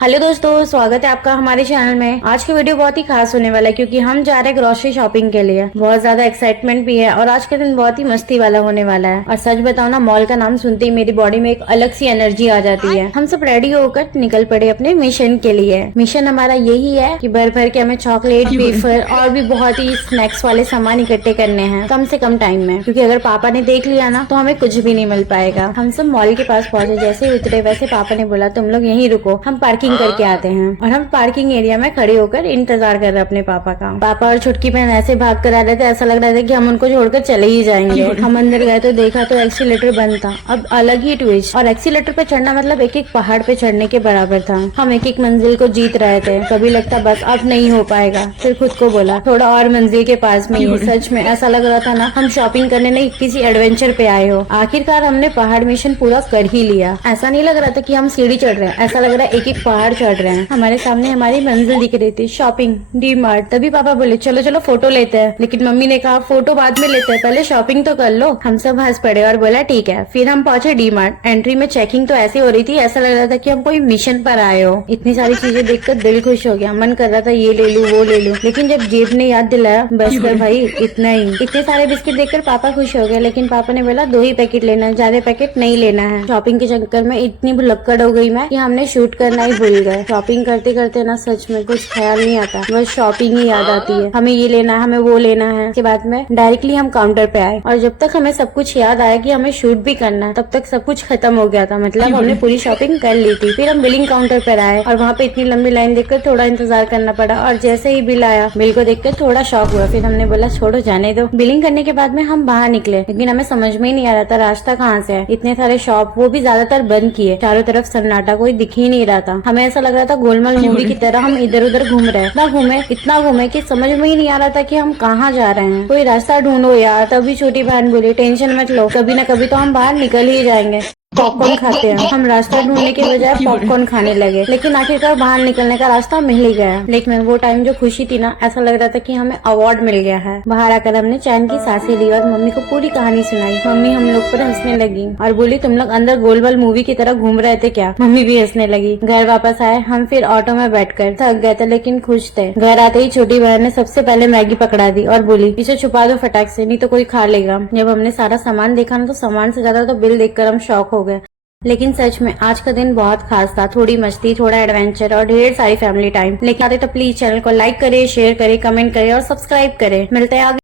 Hello दोस्तों, स्वागत है आपका हमारे चैनल में। आज की वीडियो बहुत ही खास होने वाला है क्योंकि हम जा रहे हैं ग्रोसरी शॉपिंग के लिए। बहुत ज्यादा एक्साइटमेंट भी है और आज का दिन बहुत ही मस्ती वाला होने वाला है। और सच बताओ ना, मॉल का नाम सुनते ही मेरी बॉडी में एक अलग सी एनर्जी आ जाती है। हम सब रेडी होकर निकल पड़े अपने मिशन के लिए। मिशन हमारा यही है कि भर भर के हमें चॉकलेट, वेफर और भी बहुत ही स्नैक्स वाले सामान इकट्ठे करने हैं कम से कम टाइम में, क्योंकि अगर पापा ने देख लिया ना तो हमें कुछ भी नहीं मिल पाएगा। हम सब मॉल के पास पहुंचे। जैसे ही उतरे वैसे पापा ने बोला तुम लोग यहीं रुको, हम पार्किंग करके आते हैं। और हम पार्किंग एरिया में खड़े होकर इंतजार कर रहे हैं अपने पापा का। पापा और छुटकी बहन ऐसे भाग कर आ रहे थे, ऐसा लग रहा था कि हम उनको छोड़कर चले ही जाएंगे। हम अंदर गए तो देखा तो एक्सीलेटर बंद था। अब अलग ही ट्विस्ट। और एक्सीलेटर पे चढ़ना मतलब एक एक पहाड़ पे चढ़ने के बराबर था। हम एक एक मंजिल को जीत रहे थे। कभी लगता बस अब नहीं हो पाएगा, फिर खुद को बोला थोड़ा और मंजिल के पास में ही। सच में ऐसा लग रहा था ना हम शॉपिंग करने नहीं किसी एडवेंचर पे आए हो। आखिरकार हमने पहाड़ मिशन पूरा कर ही लिया। ऐसा नहीं लग रहा था कि हम सीढ़ी चढ़ रहे हैं, ऐसा लग रहा है एक एक पहाड़ चढ़ रहे हैं। हमारे सामने हमारी मंजिल दिख रही थी, शॉपिंग, डी मार्ट। तभी पापा बोले चलो चलो फोटो लेते हैं, लेकिन मम्मी ने कहा फोटो बाद में लेते हैं, पहले शॉपिंग तो कर लो। हम सब हंस पड़े और बोला ठीक है। फिर हम पहुंचे डी मार्ट। एंट्री में चेकिंग तो ऐसी हो रही थी, ऐसा लग रहा था कि हम कोई मिशन पर आए हो। इतनी सारी चीजें देखकर दिल खुश हो गया। मन कर रहा था ये ले लूं वो ले लूं, लेकिन जब जेब ने याद दिलाया बस कर भाई इतना ही। इतने सारे बिस्किट देखकर पापा खुश हो गए, लेकिन पापा ने बोला 2 ही पैकेट लेना है, ज्यादा पैकेट नहीं लेना है। शॉपिंग के चक्कर में इतनी भुलक्कड़ हो गई मैं कि हमने शूट करना ही भूल गए। शॉपिंग करते करते ना सच में कुछ ख्याल नहीं आता, बस शॉपिंग ही याद आती है। हमें ये लेना है, हमें वो लेना है। इसके बाद में डायरेक्टली हम काउंटर पे आए और जब तक हमें सब कुछ याद आया कि हमें शूट भी करना है, तब तक सब कुछ खत्म हो गया था। मतलब हमने पूरी शॉपिंग कर ली थी। फिर हम बिलिंग काउंटर पर आए और वहाँ पे इतनी लंबी लाइन देखकर थोड़ा इंतजार करना पड़ा। और जैसे ही बिल आया, बिल को देखकर थोड़ा शॉक हुआ। फिर हमने बोला छोड़ो जाने दो। बिलिंग करने के बाद में हम बाहर निकले, लेकिन हमें समझ में ही नहीं आ रहा था रास्ता कहाँ से है। इतने सारे शॉप, वो भी ज्यादातर बंद किए। चारों तरफ सन्नाटा, कोई दिख ही नहीं रहा था। हमें ऐसा लग रहा था गोलमाल मूवी की तरह हम इधर उधर घूम रहे हैं। इतना घूमे कि समझ में ही नहीं आ रहा था कि हम कहाँ जा रहे हैं। कोई रास्ता ढूंढो यार। तभी छोटी बहन बोली टेंशन मत लो, कभी न कभी तो हम बाहर निकल ही जाएंगे। पॉपकॉर्न खाते हैं। हम रास्ता ढूंढने के बजाय पॉपकॉर्न खाने लगे, लेकिन आखिरकार बाहर निकलने का रास्ता मिल ही गया। लेकिन वो टाइम जो खुशी थी ना, ऐसा लग रहा था कि हमें अवार्ड मिल गया है। बाहर आकर हमने चैन की सांसें ली और मम्मी को पूरी कहानी सुनाई। मम्मी हम लोग पर हंसने लगी और बोली तुम लोग अंदर गोलमाल मूवी की तरह घूम रहे थे क्या। मम्मी भी हंसने लगी। घर वापस आए हम, फिर ऑटो में बैठकर थक गए थे लेकिन खुश थे। घर आते ही छोटी बहन ने सबसे पहले मैगी पकड़ा दी और बोली इसे छुपा दो फटाक से, नहीं तो कोई खा लेगा। जब हमने सारा सामान देखा ना, तो सामान से ज्यादा तो बिल देखकर हम शॉक हो गए। लेकिन सच में आज का दिन बहुत खास था। थोड़ी मस्ती, थोड़ा एडवेंचर और ढेर सारी फैमिली टाइम। लेकिन आते तो प्लीज चैनल को लाइक करे, शेयर करे, कमेंट करे और सब्सक्राइब करे। मिलते हैं आगे।